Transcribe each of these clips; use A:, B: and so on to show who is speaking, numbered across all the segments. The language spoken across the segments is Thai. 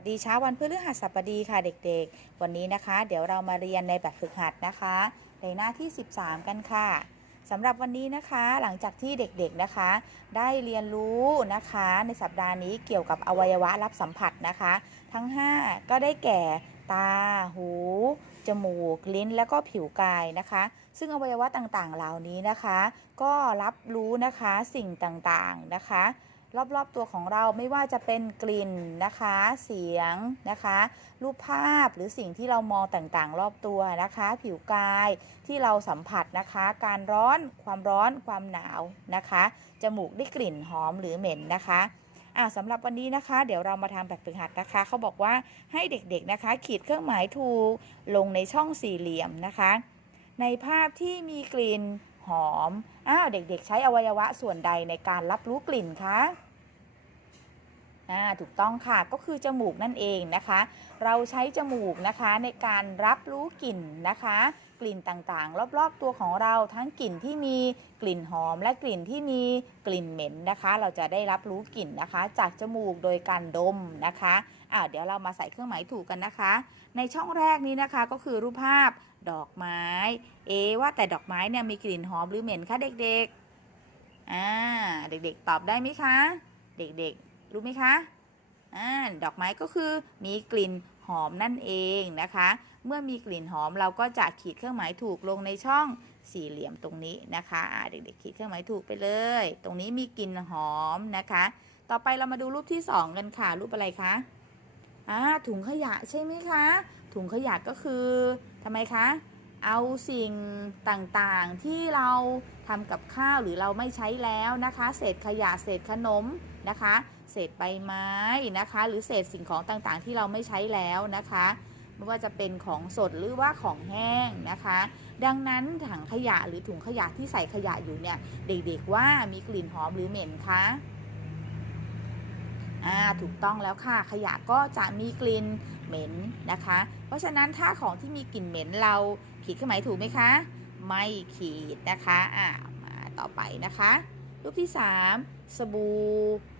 A: สดีเช้าวันพฤหัสบดีค่ะเด็กๆ วันนี้นะคะ เดี๋ยวเรามาเรียนในแบบฝึกหัดนะคะ ในหน้าที่ 13 กันค่ะสำหรับวันนี้นะคะหลังจากที่เด็กๆนะคะ ได้เรียนรู้นะคะ ในสัปดาห์นี้เกี่ยวกับอวัยวะรับสัมผัสนะคะ ทั้ง 5 ก็ได้แก่ตา หู จมูก ลิ้น แล้วก็ผิวกายนะคะ ซึ่งอวัยวะต่างๆ เหล่านี้นะคะ ก็รับรู้นะคะสิ่งต่างๆนะคะ รอบๆตัวของเราไม่ว่าจะเป็นกลิ่นนะคะ เสียงนะคะ รูปภาพหรือสิ่งที่เรามองต่างๆ รอบตัวนะคะ ผิวกายที่เราสัมผัสนะคะ การร้อนความร้อนความหนาวนะคะ จมูกได้กลิ่นหอมหรือเหม็นนะคะอ่าสำหรับวันนี้นะคะ เดี๋ยวเรามาทำแบบฝึกหัดนะคะ เขาบอกว่าให้เด็กๆนะคะ ขีดเครื่องหมายถูกลงในช่องสี่เหลี่ยมนะคะ ในภาพที่มีกลิ่น อม อ้าวเด็กๆ ใช้อวัยวะส่วนใดในการรับรู้กลิ่นคะอ่าถูกต้องค่ะก็คือจมูกนั่นเองนะคะ เราใช้จมูกนะคะในการรับรู้กลิ่นนะคะ กลิ่นต่างๆ รอบๆตัวของเราทั้งกลิ่นที่มีกลิ่นหอมและกลิ่นที่มีกลิ่นเหม็นนะคะ เราจะได้รับรู้กลิ่นนะคะ จากจมูกโดยการดมนะคะอ่าเดี๋ยวเรามาใส่เครื่องหมายถูกกันนะคะ ในช่องแรกนี้นะคะก็คือรูปภาพ ดอกไม้ เอว่าแต่ดอกไม้เนี่ยมีกลิ่นหอมหรือเหม็นคะเด็กๆ อ่า เด็กๆ ตอบได้ไหมคะ เด็กๆ รู้ไหมคะ อ่า ดอกไม้ก็คือมีกลิ่นหอมนั่นเองนะคะ เมื่อมีกลิ่นหอมเราก็จะขีดเครื่องหมายถูกลงในช่องสี่เหลี่ยมตรงนี้นะคะ เด็กๆ ขีดเครื่องหมายถูกไปเลย ตรงนี้มีกลิ่นหอมนะคะ ต่อไปเรามาดูรูปที่สองกันค่ะ รูปอะไรคะ อ่า ถุงขยะใช่ไหมคะ ถุงขยะก็คือ ทำไมคะ เอาสิ่งต่างๆที่เราทำกับข้าวหรือเราไม่ใช้แล้วนะคะ เศษขยะเศษขนมนะคะ เศษใบไม้นะคะ หรือเศษสิ่งของต่างๆ ที่เราไม่ใช้แล้วนะคะไม่ว่าจะเป็นของสดหรือว่าของแห้งนะคะ ดังนั้นถังขยะหรือถุงขยะที่ใส่ขยะอยู่เนี่ย เด็กๆว่ามีกลิ่นหอมหรือเหม็นคะอ่าถูกต้องแล้วค่ะ ขยะก็จะมีกลิ่น เหม็นนะคะ เพราะฉะนั้นถ้าของที่มีกลิ่นเหม็นเราขีดเครื่องหมายถูกไหมคะ ไม่ขีดนะคะอ่ามาต่อไปนะคะ รูปที่ 3 สบู่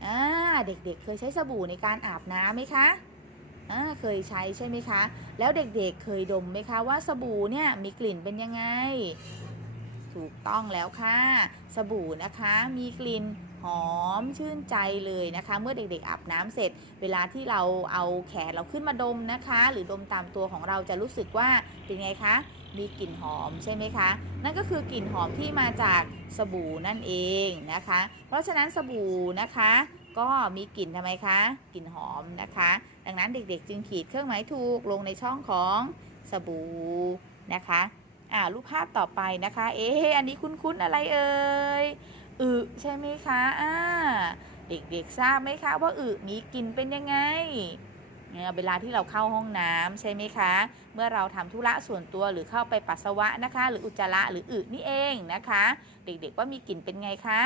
A: อ่าเด็กๆเคยใช้สบู่ในการอาบน้ำไหมคะอ่าเคยใช้ใช่ไหมคะ แล้วเด็กๆเคยดมไหมคะว่าสบู่เนี่ยมีกลิ่นเป็นยังไง ถูกต้องแล้วค่ะ สบู่นะคะมีกลิ่น หอมชื่นใจเลยนะคะ เมื่อเด็กๆอาบน้ำเสร็จ เวลาที่เราเอาแขนเราขึ้นมาดมนะคะ หรือดมตามตัวของเราจะรู้สึกว่าเป็นไงคะ มีกลิ่นหอมใช่ไหมคะ นั่นก็คือกลิ่นหอมที่มาจากสบู่นั่นเองนะคะ เพราะฉะนั้นสบู่นะคะ ก็มีกลิ่นทำไมคะกลิ่นหอมนะคะ ดังนั้นเด็กๆ จึงขีดเครื่องหมายถูกลงในช่องของสบู่นะคะอ่ารูปภาพต่อไปนะคะ เอ๊ะอันนี้คุ้นๆอะไรเอ่ย อึใช่ไหมคะอ่าเด็กๆทราบไหมคะว่าอึมีกลิ่นเป็นยังไงเวลาที่เราเข้าห้องน้ำใช่ไหมคะ เมื่อเราทำธุระส่วนตัวหรือเข้าไปปัสสาวะนะคะ หรืออุจจาระหรืออึนี่เองนะคะ เด็กๆว่ามีกลิ่นเป็นไงคะ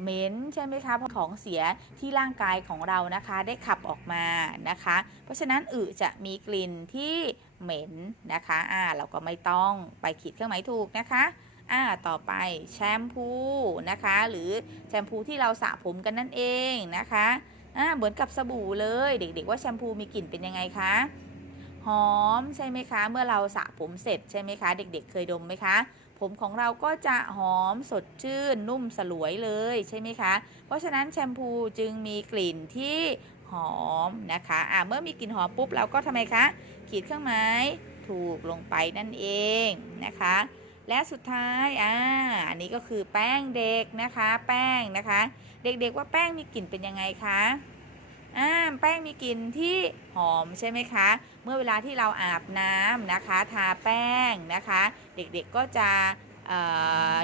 A: เหม็นใช่ไหมคะเพราะของเสียที่ร่างกายของเรานะคะได้ขับออกมานะคะ เพราะฉะนั้นอึจะมีกลิ่นที่เหม็นนะคะอ่าเราก็ไม่ต้องไปขีดเครื่องหมายถูกนะคะ อ่าต่อไปแชมพูนะคะ หรือแชมพูที่เราสระผมกันนั่นเองนะคะอ่าเหมือนกับสบู่เลย เด็กๆว่าแชมพูมีกลิ่นเป็นยังไงคะหอมใช่ไหมคะ เมื่อเราสระผมเสร็จใช่ไหมคะ เด็ก ๆ เคยดมไหมคะ ผมของเราก็จะหอมสดชื่นนุ่มสลวยเลยใช่ไหมคะ เพราะฉะนั้นแชมพูจึงมีกลิ่นที่หอมนะคะอ่าเมื่อมีกลิ่นหอมปุ๊บเราก็ทำไมคะ ขีดเครื่องหมายถูกลงไปนั่นเองนะคะ และสุดท้ายอ่าอันนี้ก็คือแป้งเด็กนะคะ แป้งนะคะ เด็กๆว่าแป้งมีกลิ่นเป็นยังไงคะอ่าแป้งมีกลิ่นที่หอมใช่ไหมคะ เมื่อเวลาที่เราอาบน้ำนะคะ ทาแป้งนะคะ เด็กๆก็จะ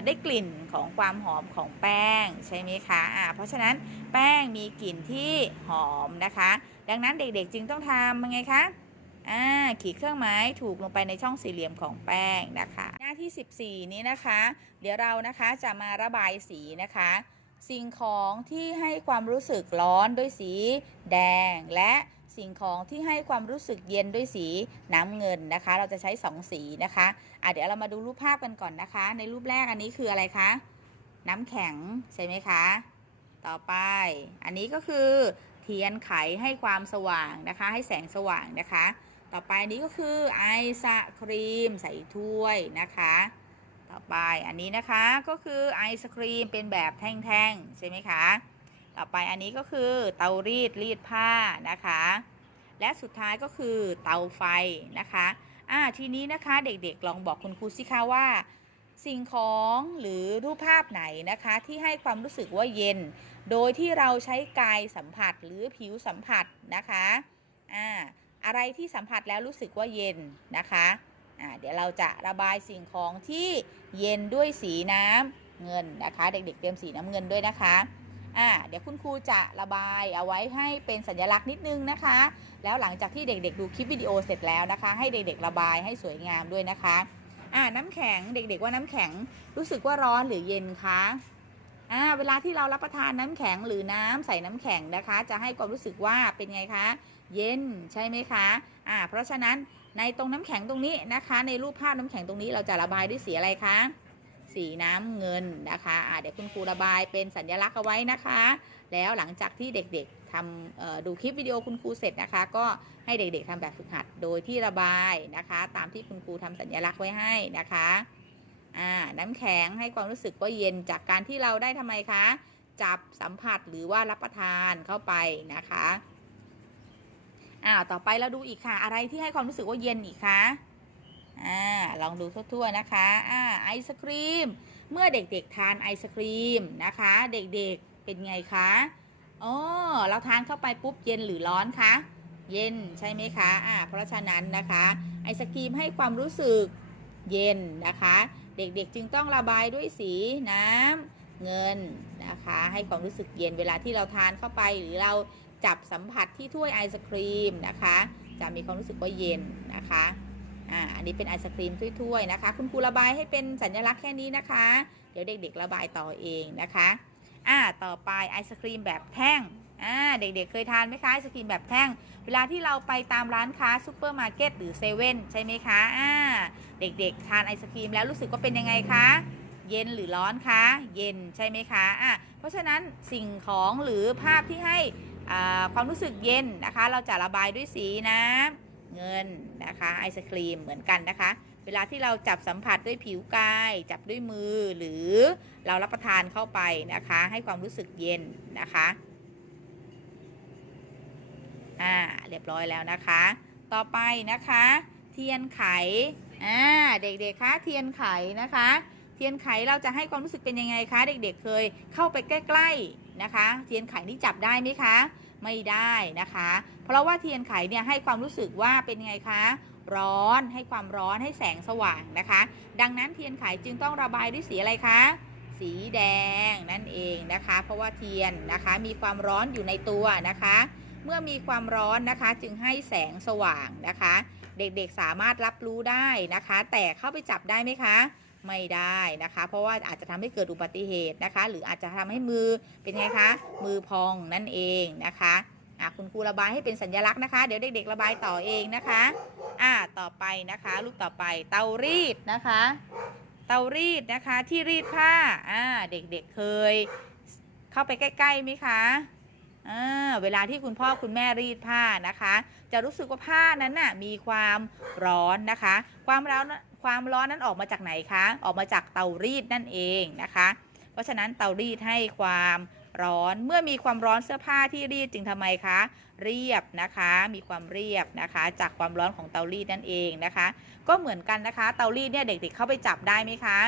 A: ได้กลิ่นของความหอมของแป้งใช่ไหมคะอ่าเพราะฉะนั้นแป้งมีกลิ่นที่หอมนะคะ ดังนั้นเด็กๆจึงต้องทำยังไงคะ อ่าขีดเครื่องหมายถูกลงไปในช่องสี่เหลี่ยมของแป้งนะคะ หน้าที่ 14 นี้นะคะ เดี๋ยวเรานะคะจะมาระบายสีนะคะ สิ่งของที่ให้ความรู้สึกร้อนด้วยสีแดง และสิ่งของที่ให้ความรู้สึกเย็นด้วยสีน้ำเงินนะคะ เราจะใช้ 2 สีนะคะอะเดี๋ยวเรามาดูรูปภาพกันก่อนนะคะ ในรูปแรกอันนี้คืออะไรคะน้ำแข็งใช่ไหมคะ ต่อไป อันนี้ก็คือเทเทียนไขให้ความสว่างนะคะ ให้แสงสว่างนะคะ ต่อไปนี้ก็คือไอศครีมใส่ถ้วยนะคะ ต่อไปอันนี้นะคะก็คือไอศครีมเป็นแบบแท่งๆใช่ไหมคะ ต่อไปอันนี้ก็คือเตารีดรีดผ้านะคะ และสุดท้ายก็คือเตาไฟนะคะอ่าทีนี้นะคะเด็กๆลองบอกคุณครูสิคะว่า สิ่งของหรือรูปภาพไหนนะคะ ที่ให้ความรู้สึกว่าเย็น โดยที่เราใช้กายสัมผัสหรือผิวสัมผัสนะคะอ่า อะไรที่สัมผัสแล้วรู้สึกว่าเย็นนะคะเดี๋ยวเราจะระบายสิ่งของที่เย็นด้วยสีน้ำเงินนะคะ เด็กๆเตรียมสีน้ำเงินด้วยนะคะอ่าเดี๋ยวคุณครูจะระบายเอาไว้ให้เป็นสัญลักษณ์นิดนึงนะคะ แล้วหลังจากที่เด็กๆ ดูคลิปวิดีโอเสร็จแล้วนะคะ ให้เด็กๆระบายให้สวยงามด้วยนะคะอ่าน้ำแข็งเด็กๆว่าน้ำแข็งรู้สึกว่าร้อนหรือเย็นคะ อ่าเวลาที่เรารับประทานน้ำแข็งหรือน้ำใส่น้ำแข็งนะคะ จะให้ความรู้สึกว่าเป็นไงคะ เย็นใช่ไหมคะอ่าเพราะฉะนั้นในตรงน้ำแข็งตรงนี้นะคะ ในรูปภาพน้ำแข็งตรงนี้เราจะระบายด้วยสีอะไรคะ สีน้ำเงินนะคะอ่าเดี๋ยวคุณครูระบายเป็นสัญลักษณ์เอาไว้นะคะ แล้วหลังจากที่เด็กๆทำดูคลิปวิดีโอคุณครูเสร็จนะคะ ก็ให้เด็กๆทำแบบฝึกหัดโดยที่ระบายนะคะ ตามที่คุณครูทำสัญลักษณ์ไว้ให้นะคะ อ่าน้ำแข็งให้ความรู้สึกว่าเย็นจากการที่เราได้ทำไมคะ จับสัมผัสหรือว่ารับประทานเข้าไปนะคะอ้าวต่อไปเราดูอีกค่ะ อะไรที่ให้ความรู้สึกว่าเย็นอีกคะอ่าลองดูทั่วๆนะคะอ่าไอศครีม เมื่อเด็กๆทานไอศครีมนะคะ เด็กๆเป็นไงคะอ๋อเราทานเข้าไปปุ๊บเย็นหรือร้อนคะเย็นใช่ไหมคะอ่าเพราะฉะนั้นนะคะ ไอศครีมให้ความรู้สึกเย็นนะคะ เด็กๆจึงต้องระบายด้วยสีน้ำเงินนะคะ ให้ความรู้สึกเย็นเวลาที่เราทานเข้าไป หรือเราจับสัมผัสที่ถ้วยไอศครีมนะคะ จะมีความรู้สึกว่าเย็นนะคะอ่าอันนี้เป็นไอศครีมถ้วยๆนะคะ คุณครูระบายให้เป็นสัญลักษณ์แค่นี้นะคะ เดี๋ยวเด็กๆระบายต่อเองนะคะอ่าต่อไปไอศครีมแบบแท่ง อ่าเด็กๆเคยทานไหมคะไอศครีมแบบแท่ง เวลาที่เราไปตามร้านค้าซูเปอร์มาร์เก็ตหรือเซเว่นใช่ไหมคะอ่าเด็กๆ ทานไอศครีมแล้วรู้สึกว่าเป็นยังไงคะเย็นหรือร้อนคะเย็นใช่ไหมคะอ่าเพราะฉะนั้นสิ่งของหรือภาพที่ให้อ่าความรู้สึกเย็นนะคะ เราจะระบายด้วยสีน้ำเงินนะคะไอศครีมเหมือนกันนะคะ เวลาที่เราจับสัมผัสด้วยผิวกาย จับด้วยมือหรือเรารับประทานเข้าไปนะคะ ให้ความรู้สึกเย็นนะคะ อ่าเรียบร้อยแล้วนะคะ ต่อไปนะคะ เทียนไขอ่าเด็กๆคะเทียนไขนะคะ เทียนไขเราจะให้ความรู้สึกเป็นยังไงคะ เด็กๆเคยเข้าไปใกล้ๆนะคะ เทียนไขนี่จับได้ไหมคะ ไม่ได้นะคะ เพราะว่าเทียนไขเนี่ยให้ความรู้สึกว่าเป็นไงคะร้อนให้ความร้อนให้แสงสว่างนะคะ ดังนั้นเทียนไขจึงต้องระบายด้วยสีอะไรคะ สีแดงนั่นเองนะคะ เพราะว่าเทียนนะคะมีความร้อนอยู่ในตัวนะคะ เมื่อมีความร้อนนะคะ จึงให้แสงสว่างนะคะ เด็กๆสามารถรับรู้ได้นะคะ แต่เข้าไปจับได้ไหมคะ ไม่ได้นะคะ เพราะว่าอาจจะทำให้เกิดอุบัติเหตุนะคะ หรืออาจจะทำให้มือเป็นไงคะ มือพองนั่นเองนะคะอะคุณครูระบายให้เป็นสัญลักษณ์นะคะ เดี๋ยวเด็กๆระบายต่อเองนะคะอ่าต่อไปนะคะลูกต่อไปเตารีดนะคะ เตารีดนะคะที่รีดผ้าอ่าเด็กๆเคย เข้าไปใกล้ๆไหมคะอ่า เวลาที่คุณพ่อคุณแม่รีดผ้านะคะ จะรู้สึกว่าผ้านั้นน่ะมีความร้อนนะคะ ความร้อนความร้อนนั้นออกมาจากไหนคะ ออกมาจากเตารีดนั่นเองนะคะ เพราะฉะนั้นเตารีดให้ความร้อน เมื่อมีความร้อนเสื้อผ้าที่รีดจึงทำไมคะ เรียบนะคะ มีความเรียบนะคะ จากความร้อนของเตารีดนั่นเองนะคะ ก็เหมือนกันนะคะ เตารีดเนี่ยเด็กๆเข้าไปจับได้ไหมคะ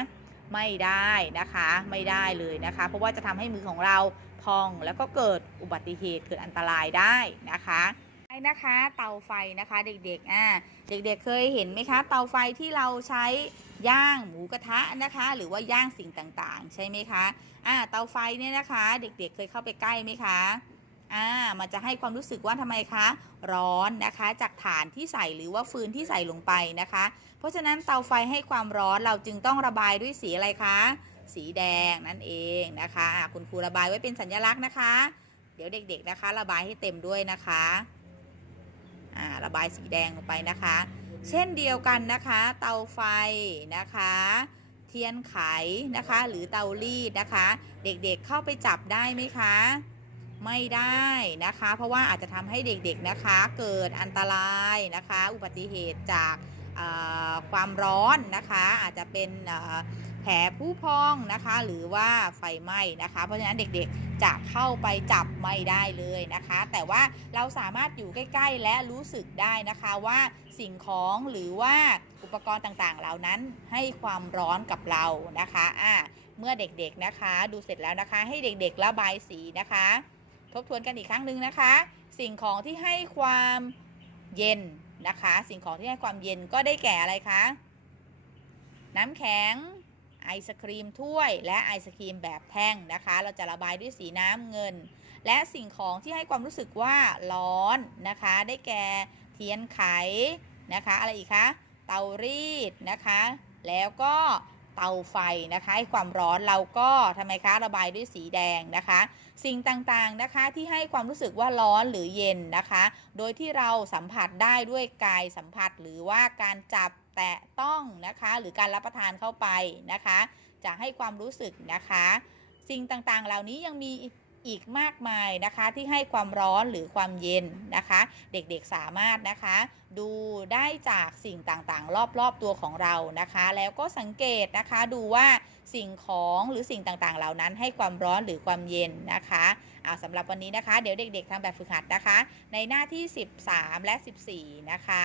A: ไม่ได้นะคะ ไม่ได้เลยนะคะ เพราะว่าจะทำให้มือของเรา พองแล้วก็เกิดอุบัติเหตุเกิดอันตรายได้นะคะใช่นะคะ เตาไฟนะคะเด็กๆอ่าเด็กๆเคยเห็นไหมคะ เตาไฟที่เราใช้ย่างหมูกระทะนะคะ หรือว่าย่างสิ่งต่างๆ ใช่ไหมคะอ่าเตาไฟเนี่ยนะคะ เด็กๆเคยเข้าไปใกล้ไหมคะอ่ามันจะให้ความรู้สึกว่าทำไมคะ ร้อนนะคะ จากฐานที่ใส่หรือว่าฟืนที่ใส่ลงไปนะคะ เพราะฉะนั้นเตาไฟให้ความร้อนเราจึงต้องระบายด้วยสีอะไรคะ สีแดงนั่นเองนะคะคุณครูระบายไว้เป็นสัญลักษณ์นะคะ เดี๋ยวเด็ก ๆนะคะ ระบายให้เต็มด้วยนะคะระบายสีแดงลงไปนะคะ เช่นเดียวกันนะคะ เตาไฟนะคะ เทียนไขนะคะ หรือเตารีดนะคะ เด็กๆเข้าไปจับได้ไหมคะ ไม่ได้นะคะ เพราะว่าอาจจะทำให้เด็กๆนะคะ เกิดอันตรายนะคะ อุบัติเหตุจากความร้อนนะคะ อาจจะเป็น แผลผู้พองนะคะ หรือว่าไฟไหม้นะคะ เพราะฉะนั้นเด็กๆจะเข้าไปจับไม่ได้เลยนะคะ แต่ว่าเราสามารถอยู่ใกล้ ๆ และรู้สึกได้นะคะว่าสิ่งของหรือว่าอุปกรณ์ต่างๆ เหล่านั้นให้ความร้อนกับเรานะคะอ่าเมื่อเด็กๆนะคะ ดูเสร็จแล้วนะคะ ให้เด็กๆระบายสีนะคะ ทบทวนกันอีกครั้งหนึ่งนะคะ สิ่งของที่ให้ความเย็นนะคะ สิ่งของที่ให้ความเย็นก็ได้แก่อะไรคะ น้ำแข็ง ไอศครีมถ้วย และไอศครีมแบบแท่งนะคะ เราจะระบายด้วยสีน้ำเงิน และสิ่งของที่ให้ความรู้สึกว่าร้อนนะคะ ได้แก่เทียนไขนะคะ อะไรอีกคะ เตารีดนะคะ แล้วก็เตาไฟนะคะให้ความร้อนเราก็ทำไมคะระบายด้วยสีแดงนะคะ สิ่งต่างๆนะคะที่ให้ความรู้สึกว่าร้อนหรือเย็นนะคะ โดยที่เราสัมผัสได้ด้วยกายสัมผัสหรือว่าการจับ แตะต้องนะคะหรือการรับประทานเข้าไปนะคะ จะให้ความรู้สึกนะคะ สิ่งต่างๆ เหล่านี้ยังมีอีกมากมายนะคะที่ให้ความร้อนหรือความเย็นนะคะ เด็กๆสามารถนะคะ ดูได้จากสิ่งต่างๆ รอบๆตัวของเรานะคะ แล้วก็สังเกตนะคะดูว่าสิ่งของหรือสิ่งต่างๆ เหล่านั้นให้ความร้อนหรือความเย็นนะคะเอาสำหรับวันนี้นะคะ เดี๋ยวเด็กๆทำแบบฝึกหัดนะคะ ในหน้าที่ 13 และ 14 นะคะ